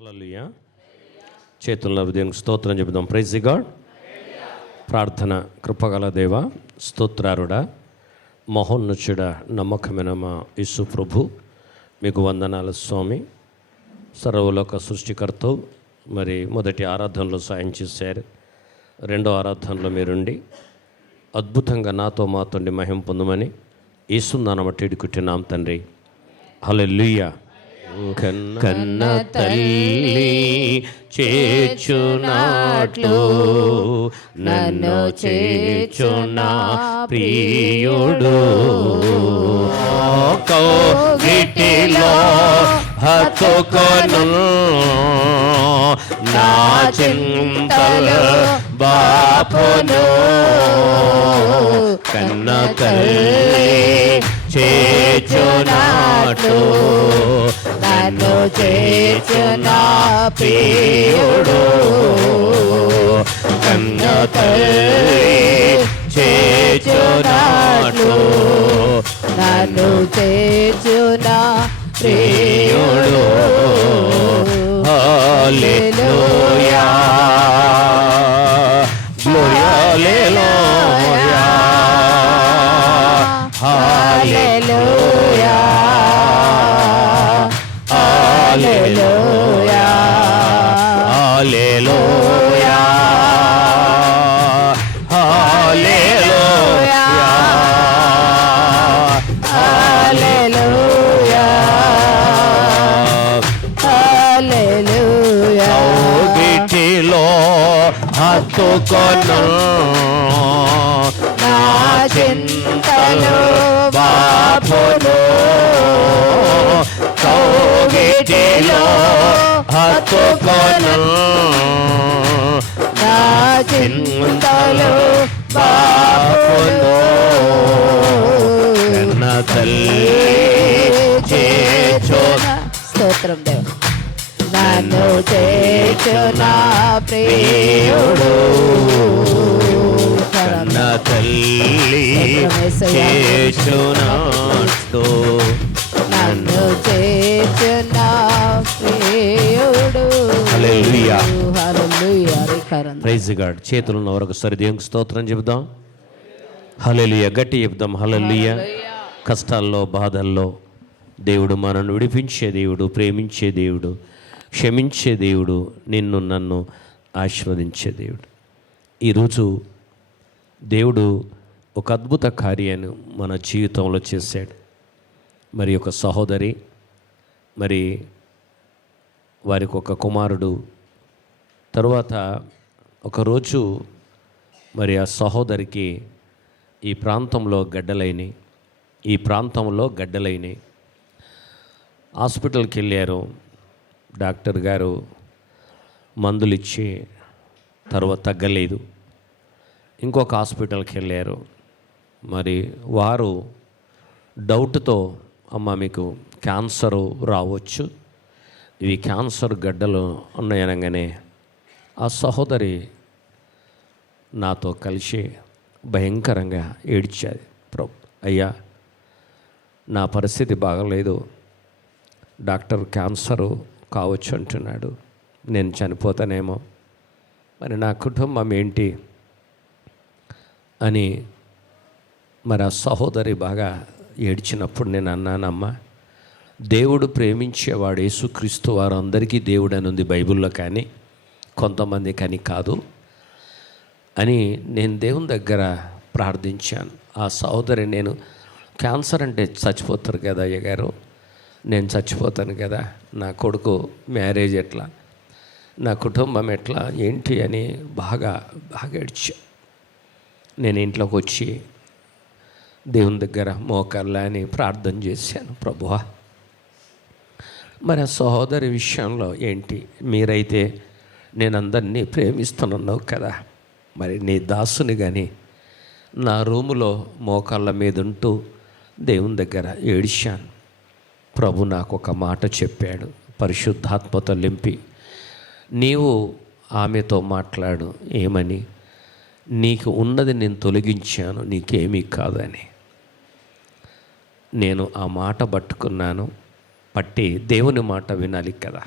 హల్లెలూయా. చేతుల్లో దేవునికి స్తోత్రం చెబుదాం. Praise the God. ప్రార్థన. కృపగల దేవ, స్తోత్రారుడా, మహోన్నతుడా, నమ్మకమైన మా యేసు ప్రభు, మీకు వందనాలు స్వామి. సర్వలోక సృష్టికర్త. మరి మొదటి ఆరాధనలో సాయం చేశారు, రెండో ఆరాధనలో మీరుండి అద్భుతంగా నాతో మాతోండి మహిమ పొందమని యేసునామమున వేడుకుంటున్నాం తండ్రి. హల్లెలూయా. కన్న తల్లి చేర్చునాట్లు నన్ను చేర్చునా ప్రియుడు, కౌగిటిలో హత్తుకొను నా చింతలు బాపును. కన్న తల్లి చేర్చునాట్లు నన్ను చేర్చునా ప్రియుడు, కన్న తల్లి చేర్చునాట్లు నన్ను చేర్చునా ప్రియుడు. Hallelujah, hallelujah, hallelujah, hallelujah, hallelujah, hallelujah, hallelujah, హల్లెలూయా. కౌగిటిలో హత్తుకొను నా చింతలు బాపును. కౌగిటిలో హత్తుకొను నా చింతలు బాపును. కన్న తల్లి చేర్చునా. స్తోత్రం దేవ. నన్ను చేర్చునా ప్రియుడు, కన్న తల్లి చేర్చునాట్లు నన్ను చేర్చునా ప్రియుడు. హల్లెలూయా. హల్లెలూయా. Praise God. చేతులను ఒకసారి దేవునికి స్తోత్రం చెబుదాం. హల్లెలూయా. గట్టి చెబుదాం. హల్లెలూయా. కష్టాల్లో బాధల్లో దేవుడు మనల్ని విడిపించే దేవుడు, ప్రేమించే దేవుడు, క్షమించే దేవుడు, నిన్ను నన్ను ఆశీర్వదించే దేవుడు. ఈరోజు దేవుడు ఒక అద్భుత కార్యాన్ని మన జీవితంలో చేశాడు. మరి ఒక సహోదరి, మరి వారికి ఒక కుమారుడు. తరువాత ఒకరోజు మరి ఆ సహోదరికి ఈ ప్రాంతంలో గడ్డలైనవి. హాస్పిటల్కి వెళ్ళారు. డాక్టర్ గారు మందులు ఇచ్చి తర్వాత తగ్గలేదు. ఇంకొక హాస్పిటల్కి వెళ్ళారు. మరి వారు డౌట్తో, అమ్మ మీకు క్యాన్సరు రావచ్చు, ఇవి క్యాన్సర్ గడ్డలు ఉన్నాయనగానే ఆ సహోదరి నాతో కలిసి భయంకరంగా ఏడ్చాది. అయ్యా, నా పరిస్థితి బాగలేదు, డాక్టర్ క్యాన్సరు కావచ్చు అంటున్నాడు, నేను చనిపోతానేమో, మరి నా కుటుంబం ఏంటి అని మరి ఆ సహోదరి బాగా ఏడ్చినప్పుడు నేను అన్నానమ్మా, దేవుడు ప్రేమించేవాడు యేసుక్రీస్తు వారు అందరికీ దేవుడు అని ఉంది బైబిల్లో, కానీ కొంతమంది కానీ కాదు అని నేను దేవుని దగ్గర ప్రార్థించాను. ఆ సహోదరి, నేను క్యాన్సర్ అంటే చచ్చిపోతారు కదా అయ్యగారు, నేను చచ్చిపోతాను కదా, నా కొడుకు మ్యారేజ్ ఎట్లా, నా కుటుంబం ఎట్లా, ఏంటి అని బాగా ఏడ్చా. నేను ఇంట్లోకి వచ్చి దేవుని దగ్గర మోకర్లా అని ప్రార్థన చేశాను. ప్రభువా, మరి ఆ సహోదరి విషయంలో ఏంటి, మీరైతే నేను అందరినీ ప్రేమిస్తున్నావు కదా, మరి నీ దాసుని కానీ నా రూములో మోకాళ్ళ మీద ఉంటూ దేవుని దగ్గర ఏడ్చాను. ప్రభు నాకు ఒక మాట చెప్పాడు, పరిశుద్ధాత్మతో నింపి, నీవు ఆమెతో మాట్లాడు, ఏమని, నీకు ఉన్నది నేను తొలగించాను, నీకేమీ కాదని. నేను ఆ మాట పట్టుకున్నాను. పట్టి దేవుని మాట వినాలి కదా.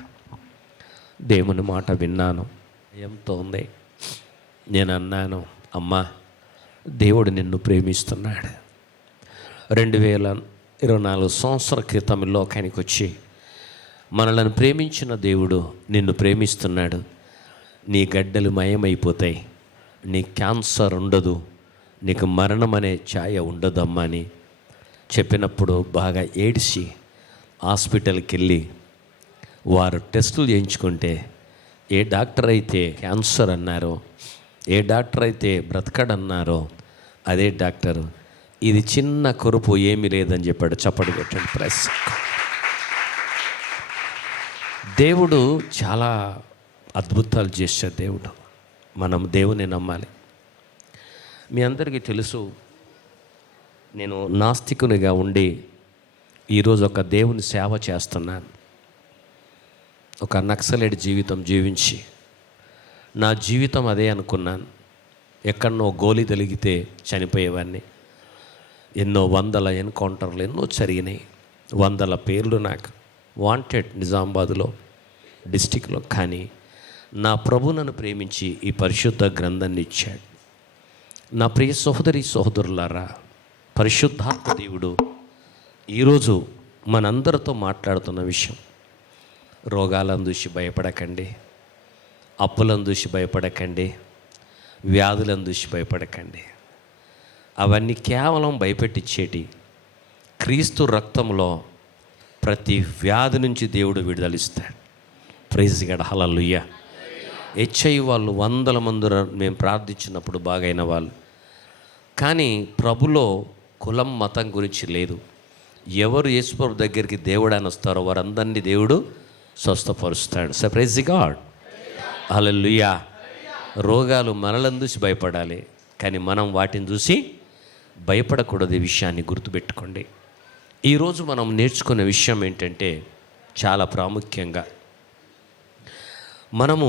దేవుని మాట విన్నాను, ఎంతో ఉంది. నేను అన్నాను, అమ్మా దేవుడు నిన్ను ప్రేమిస్తున్నాడు. 2024 సంవత్సరాల క్రితం లోకానికి వచ్చి మనలను ప్రేమించిన దేవుడు నిన్ను ప్రేమిస్తున్నాడు. నీ గడ్డలు మయమైపోతాయి, నీ క్యాన్సర్ ఉండదు, నీకు మరణం అనే ఛాయ ఉండదమ్మా అని చెప్పినప్పుడు బాగా ఏడిచి హాస్పిటల్కి వెళ్ళి వారు టెస్టులు చేయించుకుంటే ఏ డాక్టర్ అయితే క్యాన్సర్ అన్నారో, ఏ డాక్టర్ అయితే బ్రతకడన్నారో అదే డాక్టర్ ఇది చిన్న కొరుపు ఏమీ లేదని చెప్పాడు. చప్పటి కొట్టండి ప్రెస్. దేవుడు చాలా అద్భుతాలు చేసే దేవుడు. మనం దేవుని నమ్మాలి. మీ అందరికీ తెలుసు, నేను నాస్తికునిగా ఉండి ఈరోజు ఒక దేవుని సేవ చేస్తున్నాను. ఒక నక్సలైట్ జీవితం జీవించి నా జీవితం అదే అనుకున్నాను. ఎక్కడనో గోలి తగిలితే చనిపోయేవాడిని. ఎన్నో వందల ఎన్కౌంటర్లు ఎన్నో జరిగినాయి. 100 పేర్లు నాకు వాంటెడ్ నిజామాబాద్లో డిస్టిక్లో. కానీ నా ప్రభు నన్ను ప్రేమించి ఈ పరిశుద్ధ గ్రంథాన్ని ఇచ్చాడు. నా ప్రియ సహోదరి సహోదరులారా, పరిశుద్ధాత్మ దేవుడు ఈరోజు మనందరితో మాట్లాడుతున్న విషయం, రోగాలను చూసి భయపడకండి, అప్పులను చూసి భయపడకండి, వ్యాధులను చూసి భయపడకండి. అవన్నీ కేవలం భయపెట్టించేటి. క్రీస్తు రక్తంలో ప్రతి వ్యాధి నుంచి దేవుడు విడుదలిస్తాడు. ప్రైజ్ గాడ్, హల్లెలూయా. హెచ్ఐవి వాళ్ళు 100 మంది మేము ప్రార్థించినప్పుడు బాగైన వాళ్ళు. కానీ ప్రభులో కులం మతం గురించి లేదు. ఎవరు యేసుప్రభు దగ్గరికి దేవుడు అని వస్తారో వారందరినీ దేవుడు స్వస్థపరుస్తాడు. సో ప్రైజ్ గాడ్, హల్లెలూయా. రోగాలు మనలను చూసి భయపడాలి, కానీ మనం వాటిని చూసి భయపడకూడదు. ఈ విషయాన్ని గుర్తుపెట్టుకోండి. ఈరోజు మనం నేర్చుకునే విషయం ఏంటంటే చాలా ప్రాముఖ్యంగా మనము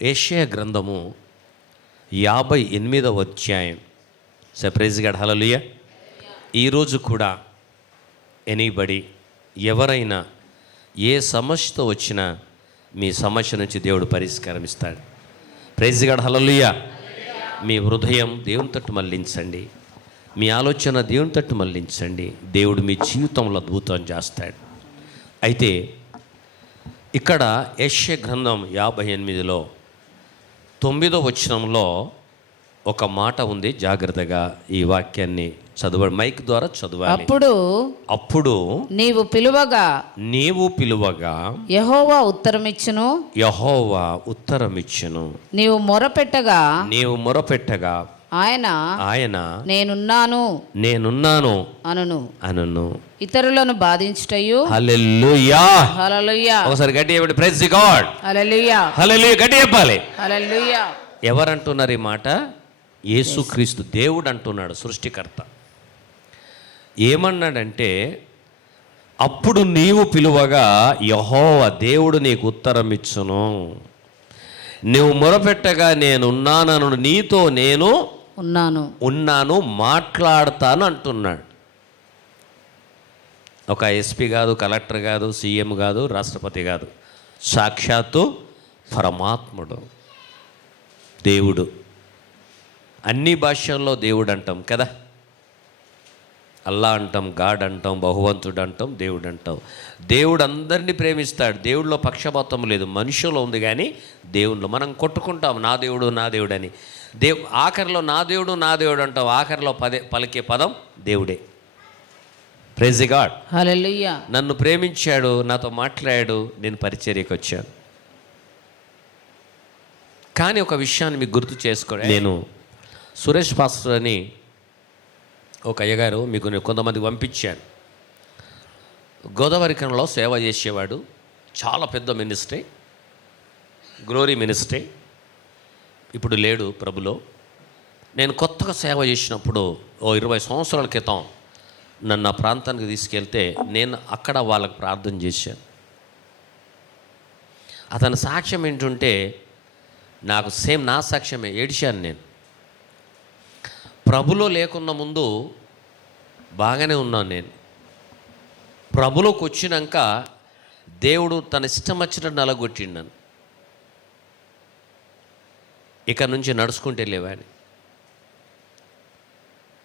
యెషయా గ్రంథము 58వ అధ్యాయం. Praise God, hallelujah. ఈరోజు కూడా ఎనీబడి ఎవరైనా ఏ సమస్యతో వచ్చినా మీ సమస్య నుంచి దేవుడు పరిష్కారం ఇస్తాడు. ప్రైజ్ గాడ్, హల్లెలూయా. మీ హృదయం దేవుని తట్టు మళ్ళించండి, మీ ఆలోచన దేవుని తట్టు మళ్ళించండి. దేవుడు మీ జీవితంలో అద్భుతం చేస్తాడు. అయితే ఇక్కడ యెషయా గ్రంథం 58లో 9వ వచనంలో ఒక మాట ఉంది. జాగ్రత్తగా ఈ వాక్యాన్ని చదవాలి, మైక్ ద్వారా చదవాలి. అప్పుడు నీవు పిలువగా యెహోవా ఉత్తరమిచ్చును, నీవు మొరపెట్టగా ఆయన నేనున్నాను అనును. ఇతరులను బాధించుటయు. హల్లెలూయా, హల్లెలూయా. ఒకసారి గట్టిగా చెప్పండి, ప్రైజ్ గాడ్, హల్లెలూయా, హల్లెలూయా. గట్టిగా చెప్పాలి, హల్లెలూయా. ఎవరంటున్నారు ఈ మాట? యేసుక్రీస్తు దేవుడు అంటున్నాడు, సృష్టికర్త. ఏమన్నాడంటే, అప్పుడు నీవు పిలువగా యెహోవా దేవుడు నీకు ఉత్తరం ఇచ్చును, నువ్వు మొరపెట్టగా నేనున్నాను, నీతో నేను ఉన్నాను మాట్లాడతాను అంటున్నాడు. ఒక ఎస్పీ కాదు, కలెక్టర్ కాదు, సీఎం కాదు, రాష్ట్రపతి కాదు, సాక్షాత్తు పరమాత్ముడు దేవుడు. అన్ని భాషల్లో దేవుడు అంటాం కదా. అల్లా అంటాం, గాడ్ అంటాం, బహువంతుడు అంటాం, దేవుడు అంటాం. దేవుడు అందరినీ ప్రేమిస్తాడు. దేవుడిలో పక్షపాతం లేదు. మనుషులో ఉంది కానీ దేవుళ్ళు మనం కొట్టుకుంటాం, నా దేవుడు నా దేవుడు అని. ఆఖరిలో నా దేవుడు అంటాం, ఆఖరిలో పలికే పదం దేవుడే. ప్రైజ్ గాడ్, హల్లెలూయా. నన్ను ప్రేమించాడు, నాతో మాట్లాడాడు, నేను పరిచర్యకు వచ్చాను. కానీ ఒక విషయాన్ని మీకు గుర్తు చేసుకోండి. నేను సురేష్ పాస్టర్ అని ఒక అయ్యగారు మీకు నేను కొంతమంది పంపించాను. గోదావరిఖంలో సేవ చేసేవాడు. చాలా పెద్ద మినిస్ట్రీ, గ్లోరీ మినిస్ట్రీ. ఇప్పుడు లేడు ప్రభులో. నేను కొత్తగా సేవ చేసినప్పుడు 20 సంవత్సరాల క్రితం నన్ను ఆ ప్రాంతానికి తీసుకెళ్తే నేను అక్కడ వాళ్ళకి ప్రార్థన చేశాను. అతని సాక్ష్యం ఏంటంటే నాకు సేమ్ నా సాక్ష్యమే. ఏడిశాను నేను. ప్రభులో లేకున్న ముందు బాగానే ఉన్నాను నేను. ప్రభులోకి వచ్చినాక దేవుడు తన ఇష్టం వచ్చినట్టు నలగొట్టిండు నన్ను. ఇక నుంచి నడుచుకుంటూ వెళ్ళేవాడిని.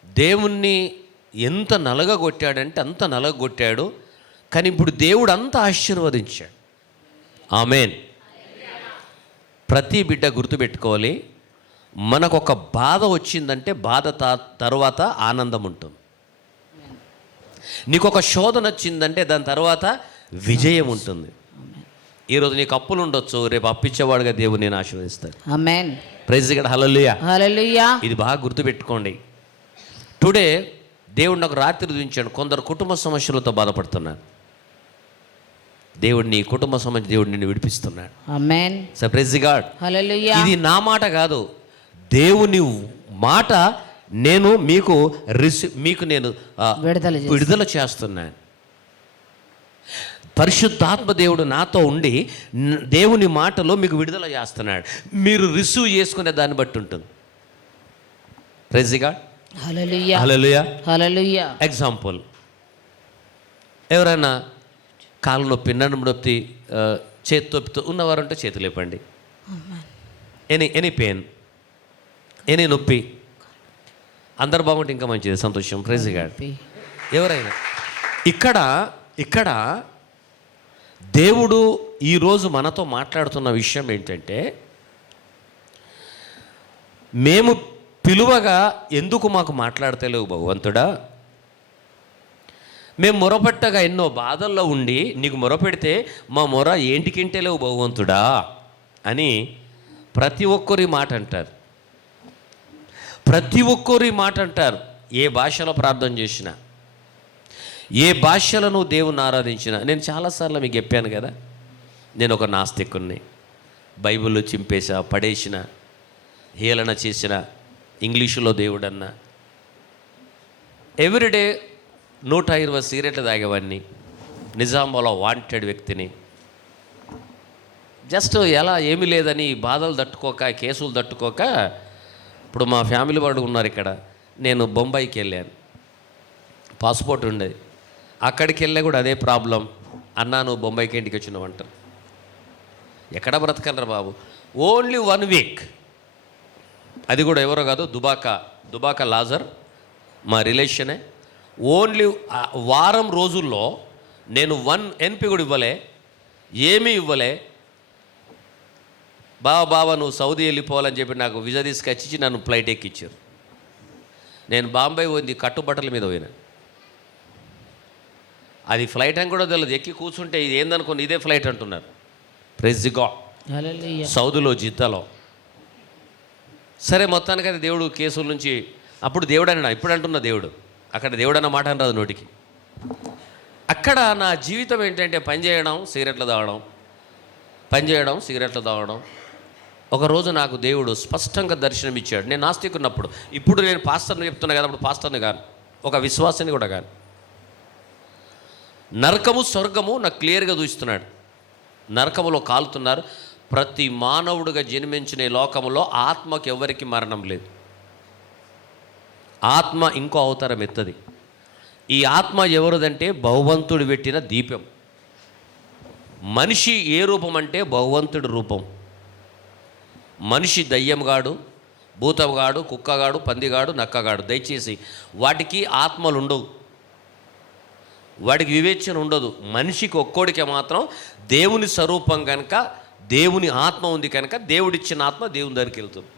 దేవుణ్ణి ఎంత నలగగొట్టాడంటే అంత నలగొట్టాడు. కానీ ఇప్పుడు దేవుడు అంత ఆశీర్వదించాడు. ఆమేన్. ప్రతి బిడ్డ గుర్తుపెట్టుకోవాలి, మనకొక బాధ వచ్చిందంటే బాధ తర్వాత ఆనందం ఉంటుంది. నీకు ఒక శోధన వచ్చిందంటే దాని తర్వాత విజయం ఉంటుంది. ఈరోజు నీకు అప్పులు ఉండొచ్చు, రేపు అప్పిచ్చేవాడుగా దేవుడు నేను ఆశీర్వదిస్తాను. Amen. Praise God. Hallelujah. Hallelujah. ఇది బాగా గుర్తుపెట్టుకోండి. టుడే దేవుడు నాకు రాత్రి చూపించాడు, కొందరు కుటుంబ సమస్యలతో బాధపడుతున్నారు. దేవుడు నీ కుటుంబ సమస్య దేవుడు నిన్ను విడిపిస్తున్నాడు. Amen. So praise God. Hallelujah. ఇది నా మాట కాదు, దేవుని మాట. నేను మీకు నేను విడుదల చేస్తున్నాను. పరిశుద్ధాత్మ దేవుడు నాతో ఉండి దేవుని మాటలో మీకు విడుదల చేస్తున్నాడు. మీరు రిసీవ్ చేసుకునే దాన్ని బట్టి ఉంటుంది. Praise God. Hallelujah. Hallelujah. Hallelujah. Example, ఎవరైనా కాలు నొప్పి, నడుము నొప్పి, చేతి నొప్పితో ఉన్నవారంటే చేతులు లేపండి. ఎనీ పెయిన్, ఎనీ నొప్పి, అందరు బాగుంటే ఇంకా మంచిది, సంతోషం. Praise God. ఎవరైనా ఇక్కడ దేవుడు ఈరోజు మనతో మాట్లాడుతున్న విషయం ఏంటంటే, మేము పిలువగా ఎందుకు మాకు మాట్లాడతలేవు భగవంతుడా? మేము మొరపెట్టగా ఎన్నో బాధల్లో ఉండి నీకు మొరపెడితే మా మొర ఏంటికింటలేవు భగవంతుడా అని ప్రతి ఒక్కరి మాట అంటారు. ప్రతి ఒక్కరి మాట అంటారు. ఏ భాషలో ప్రార్థన చేసినా, ఏ భాషలో నువ్వు దేవుని ఆరాధించినా. నేను చాలాసార్లు మీకు చెప్పాను కదా, నేను ఒక నాస్తికుణ్ణి. బైబిల్ చింపేసా, పడేసిన, హేళన చేసిన, ఇంగ్లీషులో దేవుడన్నా. ఎవ్రీడే 120 సిగరెట్లు తాగేవాడిని. నిజాంలో వాంటెడ్ వ్యక్తిని. జస్ట్ ఎలా ఏమీ లేదని బాధలు తట్టుకోక, కేసులు తట్టుకోక, ఇప్పుడు మా ఫ్యామిలీ వాడు ఉన్నారు ఇక్కడ. నేను బొంబాయికి వెళ్ళాను, పాస్పోర్ట్ ఉండేది. అక్కడికి వెళ్ళా కూడా అదే ప్రాబ్లం. అన్నా నువ్వు బొంబాయికి ఇంటికి వచ్చినావు అంటారు. ఎక్కడ బ్రతకనరా బాబు. ఓన్లీ 1 వీక్, అది కూడా ఎవరో కాదు, దుబాక లాజర్ మా రిలేషనే. ఓన్లీ వారం రోజుల్లో నేను 1 NP కూడా ఇవ్వలే, ఏమీ ఇవ్వలే. బావా నువ్వు సౌదీ వెళ్ళిపోవాలని చెప్పి నాకు విజా తీసుకొచ్చి నన్ను ఫ్లైట్ ఎక్కిచ్చారు. నేను బాంబే పోయింది కట్టుబట్టల మీద పోయినా. అది ఫ్లైట్ అని కూడా తెలియదు. ఎక్కి కూర్చుంటే ఇది ఏందనుకోని ఇదే ఫ్లైట్ అంటున్నారు. Praise God. హల్లెలూయా. సౌదీలో, జిద్దాలో. సరే, మొత్తానికి అది దేవుడు కేసుల నుంచి, అప్పుడు దేవుడు అన్నా, ఇప్పుడు అంటున్న దేవుడు. అక్కడ దేవుడు అన్న మాట అని రాదు నోటికి. అక్కడ నా జీవితం ఏంటంటే పని చేయడం, సిగరెట్లు తాగడం, పని చేయడం, సిగరెట్లు తాగడం. ఒకరోజు నాకు దేవుడు స్పష్టంగా దర్శనం ఇచ్చాడు. నేను నాస్తికున్నప్పుడు, ఇప్పుడు నేను పాస్టర్ని చెప్తున్నా కదా, అప్పుడు పాస్టర్ని కాను, ఒక విశ్వాసాన్ని కూడా కాను. నరకము స్వర్గము నాకు క్లియర్గా చూస్తున్నాడు. నరకములో కాలుతున్నారు. ప్రతి మానవుడిగా జన్మించిన ఈ లోకములో ఆత్మకు ఎవరికి మరణం లేదు. ఆత్మ ఇంకో అవతారం ఎత్తది. ఈ ఆత్మ ఎవరిదంటే భగవంతుడు పెట్టిన దీపం. మనిషి ఏ రూపం అంటే భగవంతుడి రూపం. మనిషి దయ్యంగాడు, భూతంగాడు, కుక్కగాడు, పందిగాడు, నక్కగాడు. దయచేసి వాటికి ఆత్మలు ఉండవు, వాడికి వివేచన ఉండదు. మనిషికి ఒక్కోడికి మాత్రం దేవుని స్వరూపం కనుక, దేవుని ఆత్మ ఉంది కనుక దేవుడిచ్చిన ఆత్మ దేవుని దగ్గరికి వెళ్తుంది.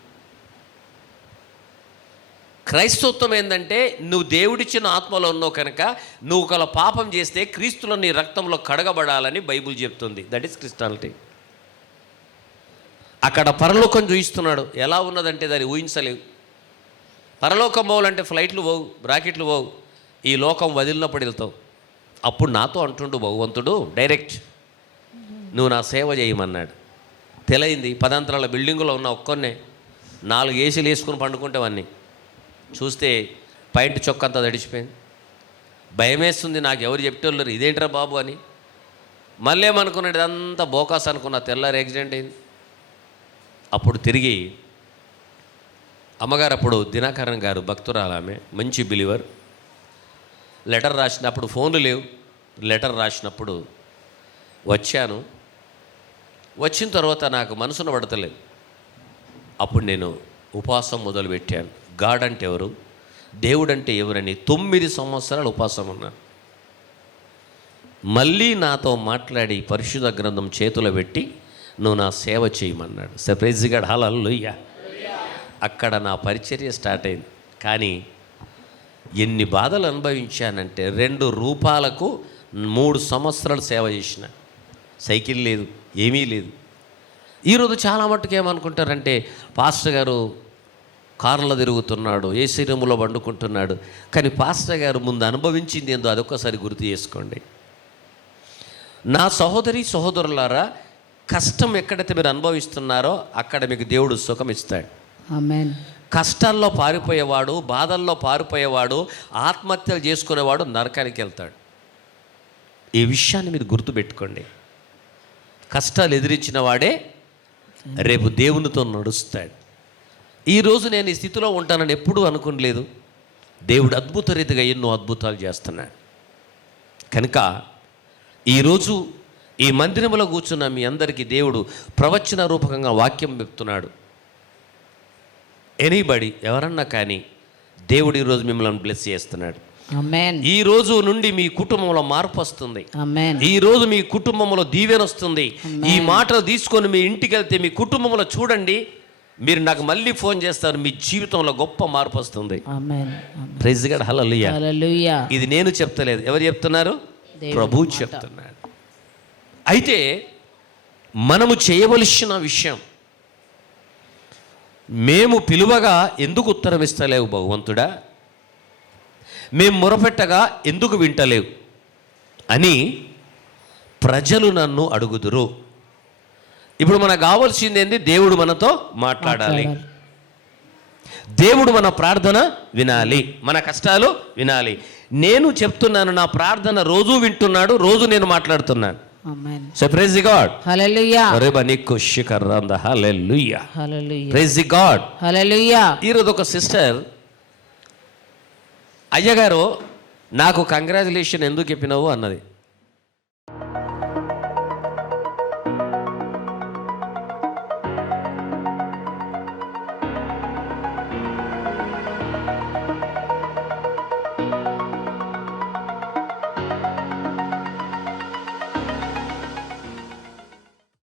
క్రైస్తవత్వం ఏంటంటే నువ్వు దేవుడిచ్చిన ఆత్మలో ఉన్నావు కనుక నువ్వు ఒకవేళ పాపం చేస్తే క్రీస్తులో నీ రక్తంలో కడగబడాలని బైబిల్ చెప్తుంది. That is Christianity. అక్కడ పరలోకం చూయిస్తున్నాడు. ఎలా ఉన్నదంటే దాన్ని ఊహించలేవు. పరలోకం పోవాలంటే ఫ్లైట్లు పోవు, బ్రాకెట్లు పోవు. ఈ లోకం వదిలినప్పుడు వెళ్తావు. అప్పుడు నాతో అంటుండు భగవంతుడు డైరెక్ట్, నువ్వు నా సేవ చేయమన్నాడు. తెలియంది 10 అంతరాల బిల్డింగులో ఉన్న ఒక్కొన్నే 4 ఏసీలు వేసుకుని పండుకుంటేవన్నీ చూస్తే పైంట్ చొక్క అంతా తడిచిపోయింది. భయమేస్తుంది నాకు. ఎవరు చెప్పేవాళ్ళు ఇదేంట్రా బాబు అని. మళ్ళీ ఏమనుకున్నాడు, ఇదంతా బోకాస్ అనుకున్నా. తెల్లారి యాక్సిడెంట్ అయింది. అప్పుడు తిరిగి అమ్మగారు, అప్పుడు దినకరన్ గారు భక్తురాలు, ఆమె మంచి బిలీవర్, లెటర్ రాసినప్పుడు ఫోన్లు లేవు. లెటర్ రాసినప్పుడు వచ్చాను. వచ్చిన తర్వాత నాకు మనసును పడతలేదు. అప్పుడు నేను ఉపవాసం మొదలుపెట్టాను. గాడ్ అంటే ఎవరు, దేవుడు అంటే ఎవరని 9 సంవత్సరాలు ఉపవాసం ఉన్నాను. మళ్ళీ నాతో మాట్లాడి పరిశుద్ధ గ్రంథం చేతిలో పెట్టి నువ్వు నా సేవ చేయమన్నాడు. ప్రైజ్ గాడ్, హల్లెలూయా. అక్కడ నా పరిచర్య స్టార్ట్ అయింది. కానీ ఎన్ని బాధలు అనుభవించానంటే 2 రూపాయలకు 3 సంవత్సరాలు సేవ చేసిన. సైకిల్ లేదు, ఏమీ లేదు. ఈరోజు చాలా మట్టుకు ఏమనుకుంటారంటే పాస్టర్ గారు కారులో తిరుగుతున్నాడు, ఏసీ రూములో వండుకుంటున్నాడు. కానీ పాస్టర్ గారు ముందు అనుభవించింది ఏందో అదొక్కసారి గుర్తు చేసుకోండి. నా సహోదరి సహోదరులారా, కష్టం ఎక్కడైతే మీరు అనుభవిస్తున్నారో అక్కడ మీకు దేవుడు సుఖం ఇస్తాడు. ఆమేన్. కష్టాల్లో పారిపోయేవాడు, బాధల్లో పారిపోయేవాడు, ఆత్మహత్యలు చేసుకునేవాడు నరకానికి వెళ్తాడు. ఈ విషయాన్ని మీరు గుర్తుపెట్టుకోండి. కష్టాలు ఎదిరించిన వాడే రేపు దేవునితో నడుస్తాడు. ఈరోజు నేను ఈ స్థితిలో ఉంటానని ఎప్పుడూ అనుకోలేదు. దేవుడు అద్భుత రీతిగా ఎన్నో అద్భుతాలు చేస్తున్నాడు. కనుక ఈరోజు ఈ మందిరంలో కూర్చున్న మీ అందరికీ దేవుడు ప్రవచన రూపకంగా వాక్యం చెప్తున్నాడు. ఎనీబడి, ఎవరన్నా కానీ దేవుడు ఈరోజు మిమ్మల్ని బ్లెస్ చేస్తున్నాడు. ఆమేన్. ఈ రోజు నుండి మీ కుటుంబంలో మార్పు వస్తుంది. ఆమేన్. ఈ రోజు మీ కుటుంబంలో దీవెన వస్తుంది. ఈ మాటలు తీసుకొని మీ ఇంటికి వెళ్తే మీ కుటుంబంలో చూడండి, మీరు నాకు మళ్ళీ ఫోన్ చేస్తారు, మీ జీవితంలో గొప్ప మార్పు వస్తుంది. ఆమేన్. Praise God, hallelujah. హల్లెలూయా. ఇది నేను చెప్తలేదు, ఎవరు చెప్తున్నారు? ప్రభు చెప్తున్నాడు. అయితే మనము చేయవలసిన విషయం, మేము పిలువగా ఎందుకు ఉత్తరం ఇస్తలేవు భగవంతుడా, మేము మొరపెట్టగా ఎందుకు వింటలేవు అని ప్రజలు నన్ను అడుగుదురు. ఇప్పుడు మనకు కావాల్సింది ఏంది? దేవుడు మనతో మాట్లాడాలి. దేవుడు మన ప్రార్థన వినాలి, మన కష్టాలు వినాలి. నేను చెప్తున్నాను, నా ప్రార్థన రోజు వింటున్నాడు, రోజు నేను మాట్లాడుతున్నాను. Amen. So praise God. Hallelujah. రెబనికు శిఖరంద hallelujah. Hallelujah. Praise God. Hallelujah. ఈరోజు ఒక సిస్టర్, అయ్యగారు నాకు కంగ్రాచులేషన్ ఎందుకు చెప్పినావు అన్నది.